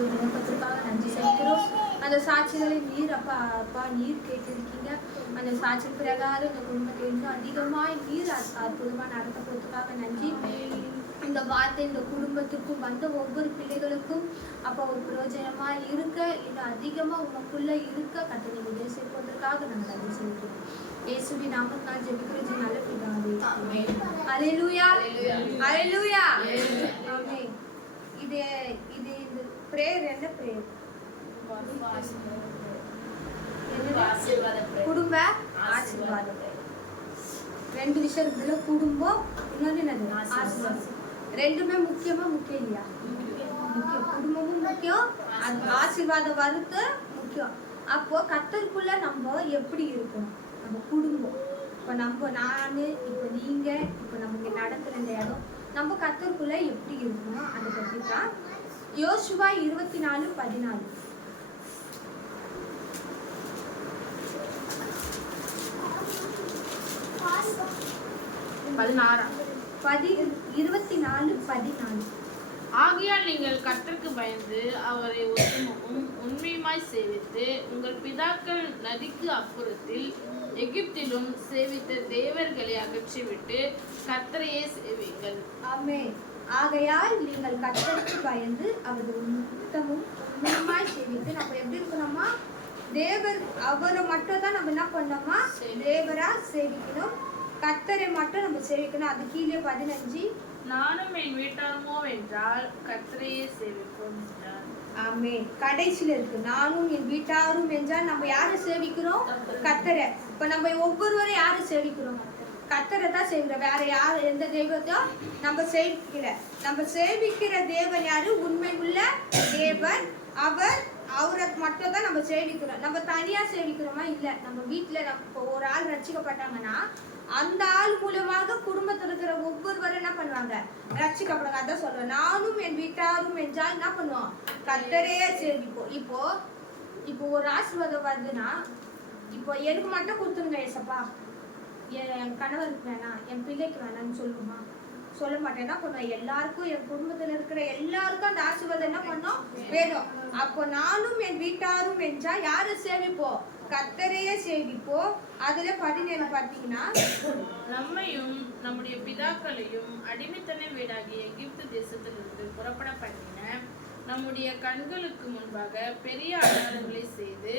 ஒரு நோக்கத்திற்காக நன்றி செலுத்துகிறோம். அந்த சாட்சிகளை நீர் அப்பா அப்பா நீர் கேட்டிருக்கீங்க. அந்த சாட்சி பிரகாரம் இந்த குடும்பத்தை இன்னும் அதிகமாய் நீர் அற்புதமாக நடத்த போறதுக்காக நன்றி. இந்த வார்த்தை இந்த குடும்பத்துக்கும் வந்த ஒவ்வொரு பிள்ளைகளுக்கும் அப்போ ஒரு பிரயோஜனமா இருக்க, இன்னும் அதிகமா உனக்குள்ள இருக்க கர்த்தர் உதவி செய்வதற்காக நாங்கள் நன்றி செலுத்துகிறோம். இயேசுவின் நாமத்தினால் ஜெபிக்கிறோம் நல்ல பிதாவே. அல்லேலூயா அல்லேலூயா ஆமென். இது இது இந்த பிரேயர் என்ன பிரேயர்? குடும்ப ஆசீர்வாதம். ரெண்டு விஷயம் இருக்குல்ல, குடும்பம் இன்னொன்று என்னது ஆசீர்வாதம். ரெண்டுமே முக்கியம் இல்லையா? முக்கியம். குடும்பமும் முக்கியம், அது ஆசீர்வாதம் வருது முக்கியம். அப்போ கர்த்தருக்குள்ள நம்ம எப்படி இருக்கணும்? நம்ம குடும்பம் இப்போ நான் இப்போ நீங்க இப்போ நமக்கு நடக்கிற இந்த இடம் நம்ம கர்த்தருக்குள்ள எப்படி இருக்கணும் அதை பற்றி தான். யோசுவா 24:14 24:14 ஆகையால் நீங்கள் கர்த்தருக்கு பயந்து அவரை உத்தமமும் உண்மையுமாய் சேவித்து உங்கள் பிதாக்கள் நதிக்கு அப்புறத்தில் எகிப்திலும் சேவித்த தேவர்களை அகற்றிவிட்டு கர்த்தரையே சேவிங்கள். ஆமென். ஆகையால் நீங்கள் கர்த்தருக்கு பயந்து அவரை உத்தமமும் உண்மையுமாய் சேவித்து நம்ம எப்படி இருக்கணுமா? தேவர் அவரை மட்டும் தான் நம்ம என்ன பண்ணோமா? தேவரா சேவிக்கணும். கர்த்தரை மட்டும் நம்ம சேவிக்கணும். அது கீழே 15 நானும் என் வீட்டாருமோ என்றால் கர்த்தரையே சேவிப்போம் என்றார். ஆமென். கடைசியில இருக்கு நானும் என் வீட்டாரும் என்றால் நம்ம யாரை சேவிக்கிறோம்? கர்த்தரை. இப்ப நம்ம ஒவ்வொருவரும் யாரை சேவிக்கிறோம்? கர்த்தரை தான் சேவிக்கிறோம். வேற யார் எந்த தெய்வத்தையும் நம்ம சேவிக்கல. நம்ம சேவிக்கிற தேவன் யாரு? உண்மை உள்ள தேவன். அவரை மட்டும் தான் நம்ம சேவிக்கிறோம். நம்ம தனியா சேவிக்கிறோமா? இல்ல. நம்ம வீட்டுல நம்ம ஒரு ஆள் ரட்சிக்கப்பட்டாங்கன்னா அந்த ஆள் மூலமாக குடும்பத்தில் இருக்கிற ஒவ்வொருவரும் என்ன பண்ணுவாங்க? ரட்சிக்கப்படுவாங்க. அதான் சொல்றேன், நானும் என் வீட்டாரும் என்றால் என்ன பண்ணுவோம்? கர்த்தரையே சேவிப்போம். இப்போ ஒரு ஆசீர்வாதம் வருதுன்னா இப்போ எனக்கு மட்டும் கொடுத்துருங்க ஏசப்பா, என் கணவருக்கு வேணாம், என் பிள்ளைக்கு வேணாம்னு சொல்லுமா? சொல்ல மாட்டேன். என்ன பண்ணுவோம்? எல்லாருக்கும், என் குடும்பத்தில் இருக்கிற எல்லாருக்கும் அந்த ஆசீர்வாதம் என்ன பண்ணோம்? வேணும். அப்போ நானும் என் வீட்டாரும் என்றால் யாரை சேவிப்போம்? கர்த்தரையே சேவிப்போம். அதுல 17 பார்த்தீங்கன்னா நம்மையும் நம்முடைய பிதாக்களையும் அடிமைத்தன வீடாகிய எகிப்து தேசத்திலிருந்து புறப்பட பண்ணின நம்முடைய கண்களுக்கு முன்பாக பெரிய அடையாளங்களை செய்து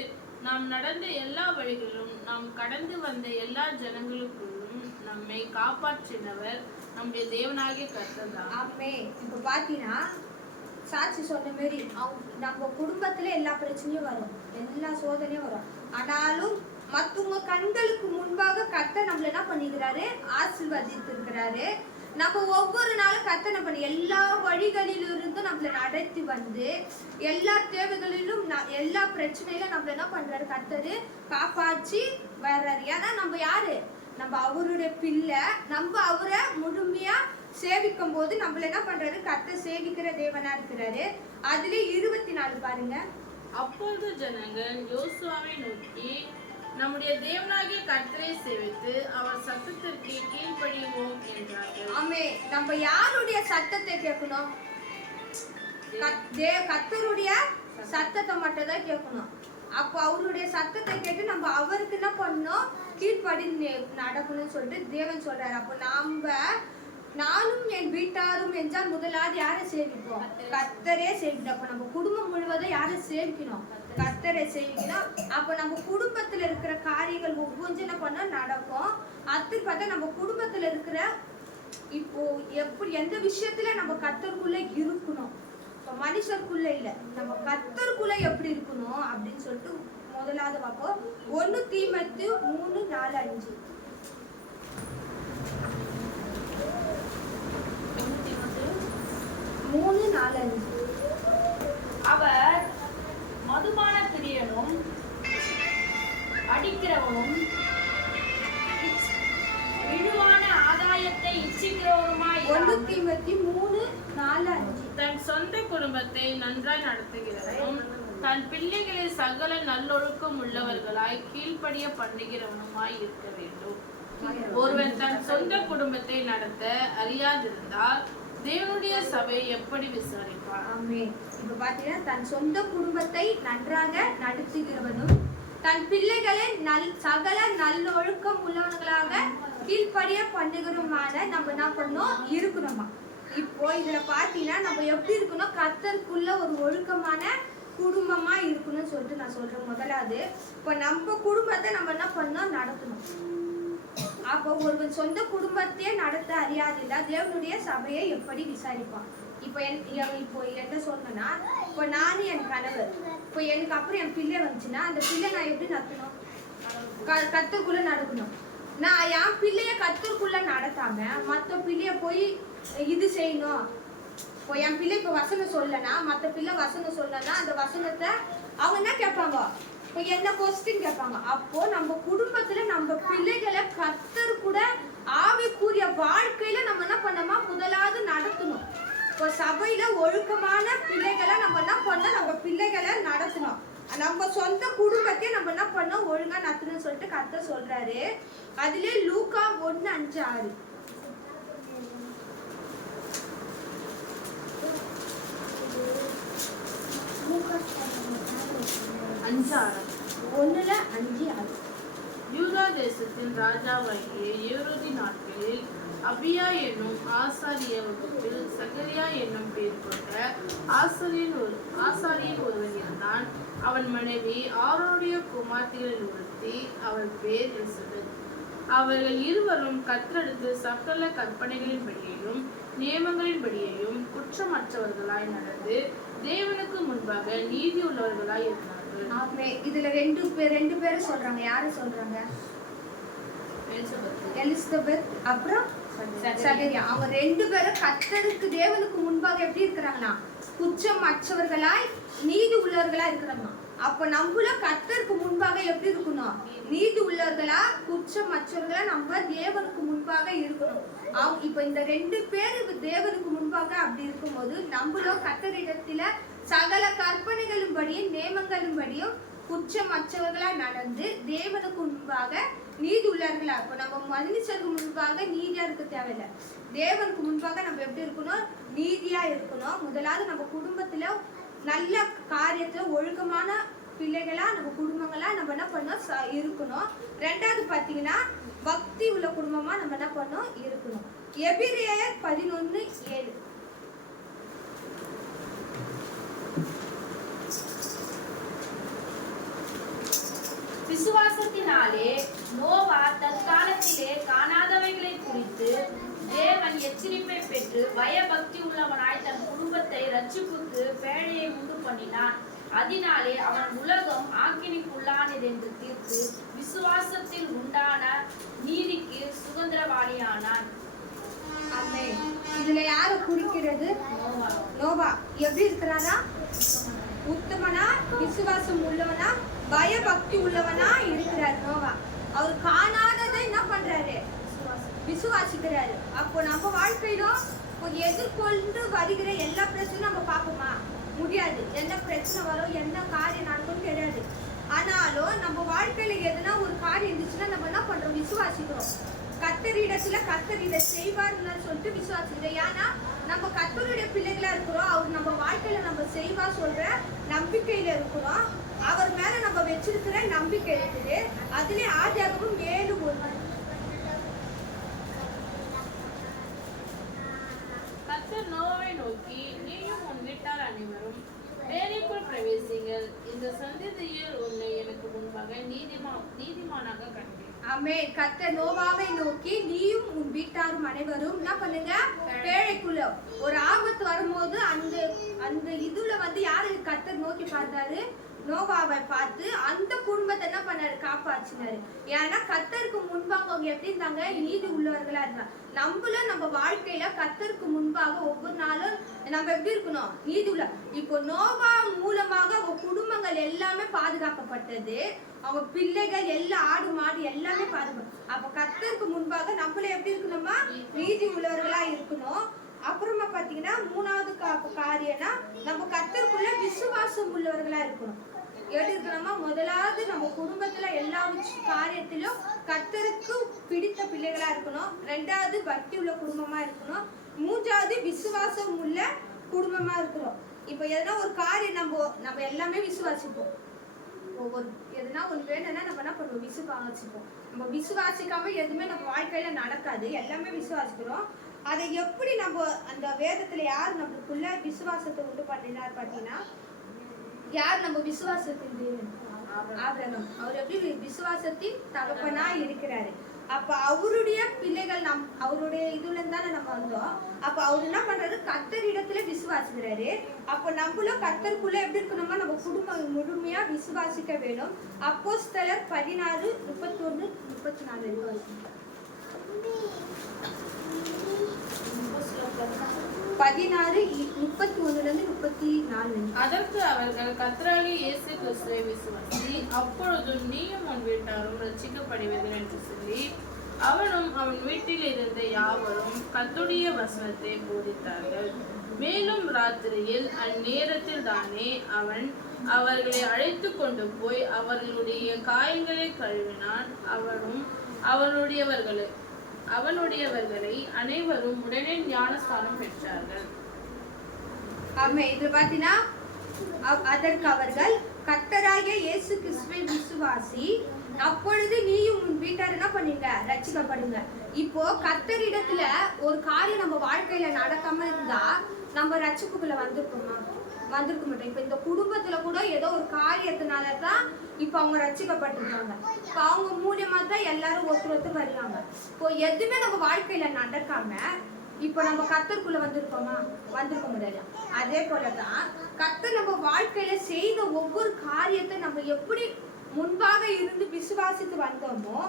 நாம் நடந்த எல்லா வழிகளிலும் நாம் கடந்து வந்த எல்லா ஜனங்களுக்குள்ளும் நம்மை காப்பாற்றினவர் நம்முடைய தேவனாகிய கர்த்தர் தான். ஆமென். இப்போ பார்த்தீங்கன்னா சாட்சி சொன்ன மாரி நம்ம குடும்பத்துல எல்லா பிரச்சனையும் வரும், எல்லா சோதனையும் வரும். ஆனாலும் மற்றவங்க கண்களுக்கு முன்பாக கர்த்தர் நம்மள என்ன பண்ணிக்கிறாரு? ஆசீர்வதித்திருக்கிறாரு. நம்ம ஒவ்வொரு நாளும் கர்த்தர் என்ன பண்ணி எல்லா வழிகளிலிருந்து நம்மள நடத்தி வந்து எல்லா தேவைகளிலும் எல்லா பிரச்சனையிலும் நம்மள என்ன பண்றாரு? கர்த்தர் காப்பாற்றி வர்றாரு. ஏன்னா நம்ம யாரு? நம்ம அவருடைய பிள்ளை. நம்ம அவரை முழுமையா சேவிக்கும் போது நம்மள என்ன பண்றாரு? கர்த்தர் சேவிக்கிற தேவனா இருக்கிறாரு. அதுல 24 பாருங்க. அப்பொழுது ஜனங்கள் யோசுவாவை நோக்கி நம்முடைய தேவனாகிய கர்த்தரை சேவித்து அவர் சத்தத்திற்கு கீழ்ப்படிவோம் என்றார்கள். ஆமே. நம்ம யாருடைய சத்தத்தை கேட்கணும்? கர்த்தருடைய சத்தத்தை மட்டும் தான் கேட்கணும். அப்போ அவருடைய சத்தத்தை கேட்டு நம்ம அவருக்கு என்ன பண்ணணும்? கீழ்ப்படி நடக்கணும்னு சொல்லிட்டு தேவன் சொல்றாரு. அப்போ நானும் என் வீட்டாரும் என்றால் முதலாவது யாரை சேவிப்போம்? கர்த்தரே சேவிக்கணும். அப்போ நம்ம குடும்பம் முழுவதும் யாரை சேவிக்கணும்? கர்த்தரை சேவிக்கணும். அப்போ நம்ம குடும்பத்துல இருக்கிற காரியங்கள் ஒவ்வொன்றும் என்ன பண்ண நடக்கும். அது பார்த்தா நம்ம குடும்பத்துல இருக்கிற இப்போ எப்படி எந்த விஷயத்துல நம்ம கர்த்தருக்குள்ள இருக்கணும், இப்போ மனுஷருக்குள்ள இல்லை, நம்ம கர்த்தருக்குள்ள எப்படி இருக்கணும் அப்படின்னு சொல்லிட்டு முதலாவது பார்ப்போம். 1 தீமோத்தேயு 3:4-5. அவர் மதுபான பிரியனும் அடிக்கிறவனும் இழிவான ஆதாயத்தை இச்சிக்கிறவனுமாய் 1 தீமோத்தேயு 3:4-5. தன் சொந்த குடும்பத்தை நன்றாய் நடத்துகிறவனும் தன் பிள்ளைகளை சகல நல்லொழுக்கம் உள்ளவர்களாய் கீழ்ப்படிய பண்ணுகிறவனுமாய் இருக்க வேண்டும். ஒருவன் தன் சொந்த குடும்பத்தை நடத்த அறியாதிருந்தால் தேவனுடைய சபை எப்படி விசாரிப்பார்? ஆமென். இப்ப பாத்தீங்கன்னா தன் சொந்த குடும்பத்தை நன்றாக நடத்துகிறவனும் தன் பிள்ளைகளை சகல நல்லொழுக்கம் உள்ளவர்களாக கீழ்ப்படிய பண்ணுகிறோமான நம்ம என்ன பண்ணோம் இருக்கணுமா. இப்போ இதுல பாத்தீங்கன்னா நம்ம எப்படி இருக்கணும், கர்த்தருக்குள்ள ஒரு ஒழுக்கமான குடும்பமா இருக்கணும்னு சொல்லிட்டு நான் சொல்றேன். முதலாவது இப்போ நம்ம குடும்பத்தை நம்ம என்ன பண்ணோம் நடத்தணும். அப்போ ஒருவன் சொந்த குடும்பத்தையே நடத்த அறியாதில்லை தேவனுடைய சபையை எப்படி விசாரிப்பான். இப்போ என்ன சொன்னா, இப்போ நானும் என் கணவர், இப்போ எனக்கு அப்புறம் என் பிள்ளை வந்துச்சுன்னா அந்த பிள்ளை நான் எப்படி நடத்தணும், கர்த்தருக்குள்ள நடக்கணும். நான் என் பிள்ளைய கர்த்தருக்குள்ள நடத்தாம மற்ற பிள்ளைய போய் இது செய்யணும். இப்போ என் பிள்ளை இப்போ வசனம் சொல்லனா மற்ற பிள்ளை வசனம் சொல்லனா அந்த வசனத்தை அவங்க என்ன கேட்பாங்க, இப்போ என்ன கொஸ்டின் கேட்பாங்க. அப்போ நம்ம குடும்பத்துல நம்ம பிள்ளைகளை கர்த்தர் கூட ஆவிக்குரிய வாழ்க்கையில நம்ம என்ன பண்ணோமா முதலாவது நடத்தணும். இப்போ சபையில ஒழுக்கமான பிள்ளைகளை நம்ம என்ன பண்ணோம், நம்ம பிள்ளைகளை நடத்தணும். நம்ம சொந்த குடும்பத்தை நம்ம என்ன பண்ணோம் ஒழுங்கா நடத்தணும்னு சொல்லிட்டு கர்த்தர் சொல்றாரு. அதுல லூக்கா 1:5-6 1:5-6 யூதா தேசத்தின் ராஜாவாகிய ஏரோதி நாட்களில் அபியா என்னும் ஆசாரிய வகுப்பில் சகரியா என்னும் பெயர் கொண்ட ஆசாரியன் ஒருவன் இருந்தான். அவன் மனைவி ஆரோனுடைய குமார்த்திகளில் ஒருத்தி, அவள் பேர் எலிசபெத். அவர்கள் இருவரும் கர்த்தரிடத்தில் சகல கற்பனைகளின்படியையும் நியமங்களின்படியையும் குற்றமற்றவர்களாய் நடந்து தேவனுக்கு முன்பாக நீதி உள்ளவர்களாய் இருந்தார்கள். இதுல ரெண்டு பேரும் சொல்றாங்க. யாரு சொல்றாங்க? எலிசபெத் அப்புறம் சகரியா. அவங்க ரெண்டு பேரும் கர்த்தருக்கு தேவனுக்கு முன்பாக எப்படி இருக்கிறாங்கன்னா குற்றம் அற்றவர்களாய் நீதி உள்ளவர்களா இருக்கிறாங்க. அப்ப நம்மளும் கர்த்தருக்கு முன்பாக எப்படி இருக்கணும், நீதி உள்ளவர்களா குற்றம் அற்றவர்களா நம்ம தேவனுக்கு முன்பாக இருக்கணும். இப்ப இந்த ரெண்டு பேருக்கு தேவனுக்கு முன்பாக அப்படி இருக்கும்போது நம்மளும் கர்த்தரிடத்துல சகல கற்பனைகளும் படியும் நியமங்களும் படியும் குற்றமற்றவர்களா நடந்து தேவனுக்கு முன்பாக நீதி உள்ளவர்களா. இப்போ நம்ம மனுஷருக்கு முன்பாக நீதியா இருக்க தேவையில்லை, தேவனுக்கு முன்பாக நம்ம எப்படி இருக்கணும் நீதியா இருக்கணும். முதலாவது நம்ம குடும்பத்துல நல்ல காரியத்துல ஒழுக்கமான பிள்ளைகளா நம்ம குடும்பங்களா நம்ம என்ன பண்ணோம் இருக்கணும். ரெண்டாவது பாத்தீங்கன்னா பக்தி உள்ள குடும்பமா நம்ம என்ன பண்ணோம் இருக்கணும். எபிரேயர் 11:7 விசுவாசத்தினாலே நோவா தற்காலத்திலே காணாதவைகளை குறித்து தேவன் எச்சரிப்பை பெற்று பயபக்தி உள்ளவனாய் தன் குடும்பத்தை ரட்சிப்புக்கு பேழையை உண்டு பண்ணினான். அதனாலே அவன் உலகம் ஆக்கினிக்குள்ளானது என்று தீர்த்து விசுவாசத்தில் உண்டான நீதிக்கு சுதந்திரவாளியானான். இதுல யாரு குறிக்கிறது? நோவா எப்படி இருக்கிறாரா? உத்தமனா விசுவாசம் உள்ளவனா பயபக்தி உள்ளவனா இருக்கிறார் நோவா. அவர் காணாததை என்ன பண்றாரு, விசுவாசிக்கிறாரு. அப்போ நம்ம வாழ்க்கையிலும் எதிர்கொண்டு வருகிற எல்லா பிரச்சனையும் நம்ம பார்ப்போமா? முடியாது. என்ன பிரச்சனை வரும், என்ன காரியம் நடக்கும் தெரியாது. ஆனாலும் நம்ம வாழ்க்கையில எதுனா ஒரு காரியம் இருந்துச்சுன்னா நம்ம என்ன பண்றோம், விசுவாசிக்கிறோம். கர்த்தரிடத்துல கர்த்தர் இதை செய்வார்னு சொல்லிட்டு விசுவாசிக்கிறோம். ஏன்னா நம்ம கர்த்தருடைய பிள்ளைகளா இருக்கிறோம். அவர் நம்ம வாழ்க்கையில நம்ம செய்வா சொல்ற நம்பிக்கையில இருக்கிறோம். அவர் மேல நம்ம வச்சிருக்கிற நம்பிக்கை இருக்குது. அதுல ஆதியாகமம் 7:1 கர்த்தர் நோவாவை நோக்கி, நீயும் உன் வீட்டார் அனைவரும் வேலைக்குள் பிரவேசிங்கள். இந்த சந்ததியில் உன்னை எனக்கு முன்பாக நீதிமானாக கண்டேன். ஆமென். கர்த்தர் நோவாவை நோக்கி, நீயும் உன் வீட்டாரும் அனைவரும் என்ன பண்ணுங்க, பேழைக்குள்ள ஒரு ஆபத்து வரும்போது அந்த இதுல யாரு கர்த்தர் நோக்கி பார்த்தாரு, நோவாவை பார்த்து அந்த குடும்பத்தை என்ன பண்ணாரு, காப்பாற்றினாரு. ஏன்னா கர்த்தருக்கு முன்பாக அவங்க எப்படி இருந்தாங்க, நீதி உள்ளவர்களா இருந்தாங்க. நம்மளும் நம்ம வாழ்க்கையில கர்த்தருக்கு முன்பாக ஒவ்வொரு நாளும் நம்ம எப்படி இருக்கணும், நீதி உள்ள. இப்போ நோவா மூலமாக அவங்க குடும்பங்கள் எல்லாமே பாதுகாக்கப்பட்டது. அவங்க பிள்ளைகள் எல்லாம் ஆடு மாடு எல்லாமே பாதுகாப்பு. அப்ப கர்த்தருக்கு முன்பாக நம்மள எப்படி இருக்கணுமா, நீதி உள்ளவர்களா இருக்கணும். அப்புறமா பாத்தீங்கன்னா மூணாவது காரியம்னா நம்ம கர்த்தருக்குள்ள விசுவாசம் உள்ளவர்களா இருக்கணும். எப்படி இருக்கணுமா, முதலாவது நம்ம குடும்பத்துல எல்லா காரியத்திலும் கர்த்தருக்கு பிடித்த பிள்ளைகளா இருக்கணும். ரெண்டாவது பக்தி உள்ள குடும்பமா இருக்கணும். மூன்றாவது விசுவாசம் உள்ள குடும்பமா இருக்கணும். இப்போ எதனா ஒரு காரியம் நம்ம எல்லாமே விசுவாசிப்போம். ஒவ்வொரு எதுனா ஒன்று வேணும்னா நம்ம என்ன பண்ணுவோம், விசுவாசிப்போம். நம்ம விசுவாசிக்காம எதுவுமே நம்ம வாழ்க்கையில நடக்காது. எல்லாமே விசுவாசிக்கிறோம். அதை எப்படி நம்ம அந்த வேதத்துல யார் நம்மளுக்குள்ள விசுவாசத்தை உண்டு பண்ணினார் பார்த்தீங்கன்னா, யார் நம்ம விசுவாசத்தின் தேவன்? ஆபிரகாம். அவர் எப்படி விசுவாசத்தின் தகப்பனா இருக்கிறாரு. அப்ப அவருடைய பிள்ளைகள் அவருடைய இதுல இருந்தானே நம்ம வந்தோம். அப்ப அவர் என்ன பண்றாரு, கர்த்தரிடத்துல விசுவாசிக்கிறாரு. அப்ப நம்மளும் கர்த்தருக்குள்ள எப்படி இருக்கணுமா, நம்ம குடும்பம் முழுமையா விசுவாசிக்க வேணும். அப்போஸ்தலர் 16:31-34 16:31-34. அதற்கு அவர்கள், கர்த்தராகிய இயேசு கிறிஸ்துவை விசுவாசி, அப்பொழுது நீயும் உன் வீட்டாரும் ரட்சிக்கப்படுவீர்கள் என்று சொல்லி, அவனும் அவன் வீட்டில் இருந்த யாவரும் கர்த்தருடைய வசனத்தை போதித்தார்கள். மேலும் ராத்திரியில் அந்நேரத்தில் தானே அவன் அவர்களை அழைத்து கொண்டு போய் அவர்களுடைய காயங்களை கழுவினான். அவனுடையவர்களை அனைவரும் உடனே ஞானஸ்தானம் பெற்றார்கள். ஆமே. இது பாத்தீங்கன்னா, அதற்கு அவர்கள், கர்த்தராகிய இயேசு கிறிஸ்துவை விசுவாசி, அப்பொழுது நீயும் உன் வீட்டார் என்ன பண்ணீங்க, ரட்சிக்கப்படுங்க. இப்போ கர்த்தரிடத்துல ஒரு காரியம் நம்ம வாழ்க்கையில நடக்காம இருந்தா நம்ம ரட்சிப்புக்குள்ள வந்திருக்க மாட்டோம். இப்ப இந்த குடும்பத்துல கூட ஏதோ ஒரு காரியத்தினாலதான் இப்ப அவங்க ரட்சிக்கப்பட்டிருக்காங்க. இப்ப அவங்க மூலியமா தான் எல்லாரும் ஒருத்தர் வருவாங்க. இப்போ எதுவுமே நம்ம வாழ்க்கையில நடக்காம இப்ப நம்ம கர்த்தருக்குள்ள வந்திருக்க முடியாது. அதே போலதான் கர்த்தர் நம்ம வாழ்க்கையில செய்த ஒவ்வொரு காரியத்தை நம்ம எப்படி முன்பாக இருந்து விசுவாசித்து வந்தோமோ,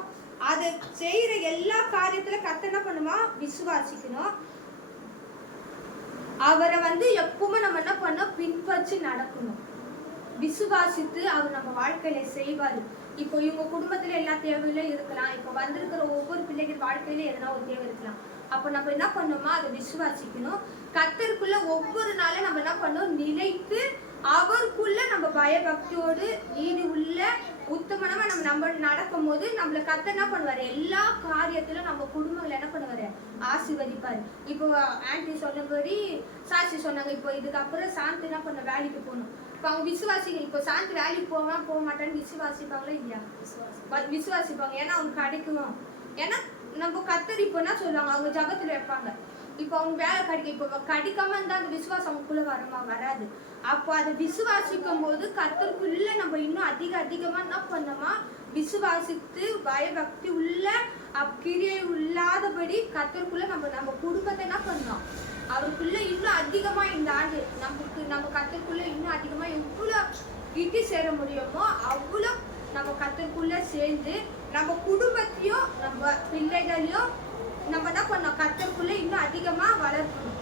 அதை செய்யற எல்லா காரியத்துல கர்த்தர் என்ன பண்ணுமா, விசுவாசிக்கணும். அவரை எப்பவுமே நம்ம என்ன பண்ணோம், பின்பற்றி நடக்கணும். விசுவாசித்து அவர் நம்ம வாழ்க்கையில செய்வாரு. இப்போ இவங்க குடும்பத்துல எல்லா தேவையிலும் இருக்கலாம். இப்போ வந்திருக்கிற ஒவ்வொரு பிள்ளைகள் வாழ்க்கையில எதனா ஒரு தேவை இருக்கலாம். அப்ப நம்ம என்ன பண்ணோமா, அதை விசுவாசிக்கணும். கர்த்தருக்குள்ள ஒவ்வொரு நாளும் நம்ம என்ன பண்ணோம், நிலைத்து அவருக்குள்ள நம்ம பயபக்தியோடு நீதி உள்ள உத்தமனமா நம்ம நடக்கும் போது நம்மள கர்த்தர் என்ன பண்ணுவாரு, எல்லா காரியத்திலும் நம்ம குடும்பங்களை என்ன பண்ணுவாரு, ஆசீர்வதிப்பாரு. இப்போ ஆன்டி சொன்னபடி சாட்சி சொன்னாங்க. இப்போ இதுக்கப்புறம் சாந்தி என்ன பண்ண, வேலைக்கு போகணும். இப்போ அவங்க விசுவாசிங்க. இப்போ சாந்தி வேலைக்கு போக மாட்டேன்னு விசுவாசிப்பாங்களா இல்லையா? விசுவாசிப்பாங்க. ஏன்னா அவங்க கிடைக்கும். ஏன்னா நம்ம கர்த்தர் இப்போ என்ன சொல்லுவாங்க, அவங்க ஜபத்துல வைப்பாங்க. இப்போ அவங்க வேலை இப்போ கிடைக்காம இருந்தா அந்த விசுவாசம் அவங்களுக்குள்ள வராது. அப்போ அதை விசுவாசிக்கும் போது கர்த்தருக்குள்ள நம்ம இன்னும் அதிகமா என்ன பண்ணோமா, விசுவாசித்து பயபக்தி உள்ள கிரியை இல்லாதபடி கர்த்தருக்குள்ள நம்ம குடும்பத்தை என்ன பண்ணோம், அவருக்குள்ள இன்னும் அதிகமா இந்த ஆண்டு நம்ம கர்த்தருக்குள்ள இன்னும் அதிகமா எவ்வளவு இட்டு சேர முடியுமோ அவ்வளவு நம்ம கர்த்தருக்குள்ள சேர்ந்து நம்ம குடும்பத்தையும் நம்ம பிள்ளைகளையும் நம்ம என்ன பண்ணோம், கர்த்தருக்குள்ள இன்னும் அதிகமா வளர்க்கணும்.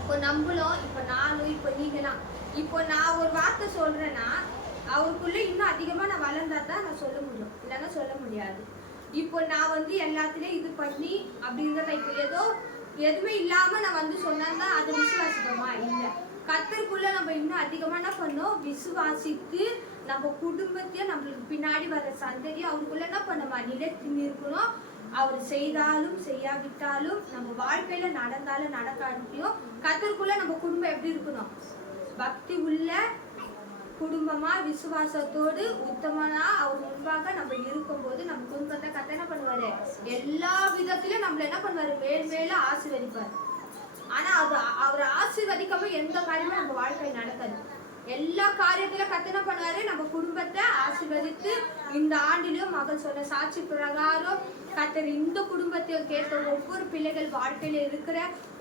இப்போ நம்மளும், இப்போ நானும், இப்போ நீங்களாம், இப்போ நான் ஒரு வார்த்தை சொல்றேன்னா அவருக்குள்ள இன்னும் அதிகமா நான் வளர்ந்தா தான் நான் சொல்ல முடியும், இல்லைன்னா சொல்ல முடியாது. இப்போ நான் எல்லாத்துலயும் இது பண்ணி அப்படிங்கிறத இப்போ எதுவுமே இல்லாம நான் சொன்னா அதை விசுவாசிப்போமா? இல்லை. கர்த்தருக்குள்ள நம்ம இன்னும் அதிகமா என்ன பண்ணோம், விசுவாசித்து நம்ம குடும்பத்தையும் நம்மளுக்கு பின்னாடி வர சந்ததியும் அவருக்குள்ள என்ன பண்ணோமா, நிலைத்து இருக்கணும். அவர் செய்தாலும் செய்யாவிட்டாலும் நம்ம வாழ்க்கையில நடந்தாலும் நடக்காட்டியும் கர்த்தருக்குள்ள நம்ம குடும்பம் எப்படி இருக்கணும், பக்தி உள்ள குடும்பமா விசுவாசத்தோடு உத்தமனா அவர் முன்பாக நம்ம இருக்கும்போது நம்ம குடும்பத்தை கர்த்தர் என்ன பண்ணுவாரு, எல்லா விதத்திலும் நம்மள என்ன பண்ணுவாரு, மேல ஆசீர்வதிப்பார். ஆனா அது அவர் ஆசீர்வதிக்காம எந்த காரியமும் நம்ம வாழ்க்கையில் நடக்காது. எல்லா காரியத்துல கர்த்தர் என்ன பண்ணுவாரு, நம்ம குடும்பத்தை ஆசீர்வதித்து இந்த ஆண்டிலும் மகள் சொன்ன சாட்சி பிரகாரம் கர்த்தர் இந்த குடும்பத்தை கேட்ட ஒவ்வொரு பிள்ளைகள் வாழ்க்கையில இருக்கிற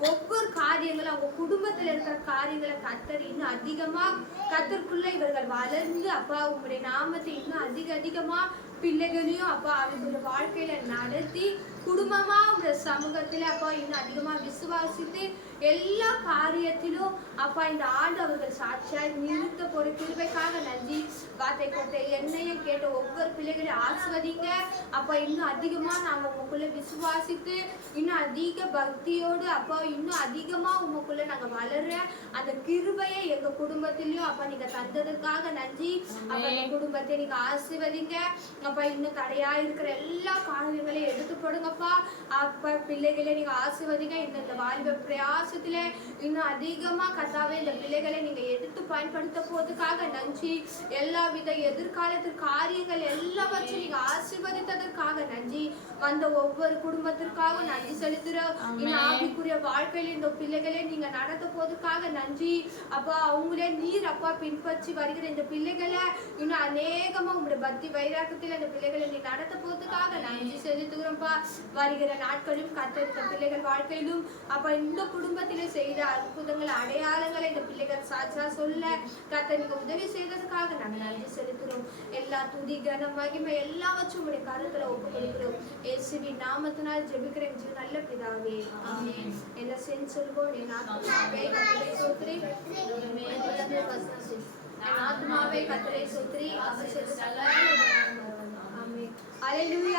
ஒவ்வொரு காரியங்களும் அவங்க குடும்பத்துல இருக்கிற காரியங்களை கர்த்தர் இன்னும் அதிகமா கர்த்தருக்குள்ள இவர்கள் வளர்ந்து அப்பா உங்களுடைய நாமத்தை இன்னும் அதிகமா பிள்ளைகளையும் அப்பா அவங்களுடைய வாழ்க்கையில நடத்தி குடும்பமா உங்க சமூகத்துல அப்பா இன்னும் அதிகமா விசுவாசித்து எல்லா காரியத்திலும் அப்பா இந்த ஆண்டு அவர்கள் சாட்சியாய் நிறுத்த போற கிருபைக்காக நன்றி. வார்த்தை கொடுத்த என்னையும் கேட்ட ஒவ்வொரு பிள்ளைகளையும் ஆசிர்வதிங்க அப்பா. இன்னும் அதிகமா நாங்க உங்களுக்குள்ள விசுவாசித்து இன்னும் அதிக பக்தியோடு அப்பா இன்னும் அதிகமா உங்களுக்குள்ள நாங்க வளர அந்த கிருபையை எங்க குடும்பத்திலயும் அப்பா நீங்க தந்ததுக்காக நன்றி. அப்ப எங்க குடும்பத்தை நீங்க ஆசீர்வதிங்க அப்பா. இன்னும் தடையா இருக்கிற எல்லா காரியங்களையும் எடுத்து போடுங்கப்பா. அப்பா பிள்ளைகளை நீங்க ஆசீர்வதிங்க. இந்த வாலிப பிரயாசத்துல இன்னும் அதிகமா கர்த்தாவே இந்த பிள்ளைகளை நீங்க எடுத்து பயன்படுத்த போவதுக்காக நன்றி. எல்லா வித எதிர்காலத்து காரியங்கள் எல்லாவற்றையும் நீங்க ஆசீர்வதித்ததற்காக நன்றி. வந்த ஒவ்வொரு குடும்பத்திற்காக நன்றி செலுத்துறோம். இன்னும் ஆவிக்குரிய வாழ்க்கையில இந்த பிள்ளைகளை நீங்க நடத்த போவதுக்காக நன்றி அப்பா. அவங்களே நீர் அப்பா பின்பற்றி வருகிற இந்த பிள்ளைகளை இன்னும் அநேகமா உங்களுடைய பக்தி வைராக்கத்தில் இந்த பிள்ளைகளை நீ நடத்த போவதுக்காக நன்றி செலுத்துகிறோம்ப்பா. வருகிற நாட்களும் கர்த்தர் இந்த பிள்ளைகள் வாழ்க்கையிலும் அப்பா இந்த குடும்பத்திலே செய்த அற்புதங்கள் அடையாளங்களை இந்த பிள்ளைகள் சாட்சியா சொல்ல கர்த்தர் நீங்க உதவி செய்ததுக்காக நாங்கள் நன்றி செலுத்துகிறோம். எல்லா துதி கன மகிமை எல்லாவற்றும் உடைய கருத்துல ஒப்பு கொடுக்கிறோம். இயேசுவின் நாமத்தினால் ஜெபிக்கிறேன் நல்ல பிதாவே, ஆமென். என்ன செஞ்சு சொல்வோம். என் ஆத்துமாவே கர்த்தரை ஸ்தோத்திரி, என் ஆத்துமாவே கர்த்தரை ஸ்தோத்திரி, அவர் செய்த சகல உபகாரங்களும். ஆமென். அல்லேலூயா.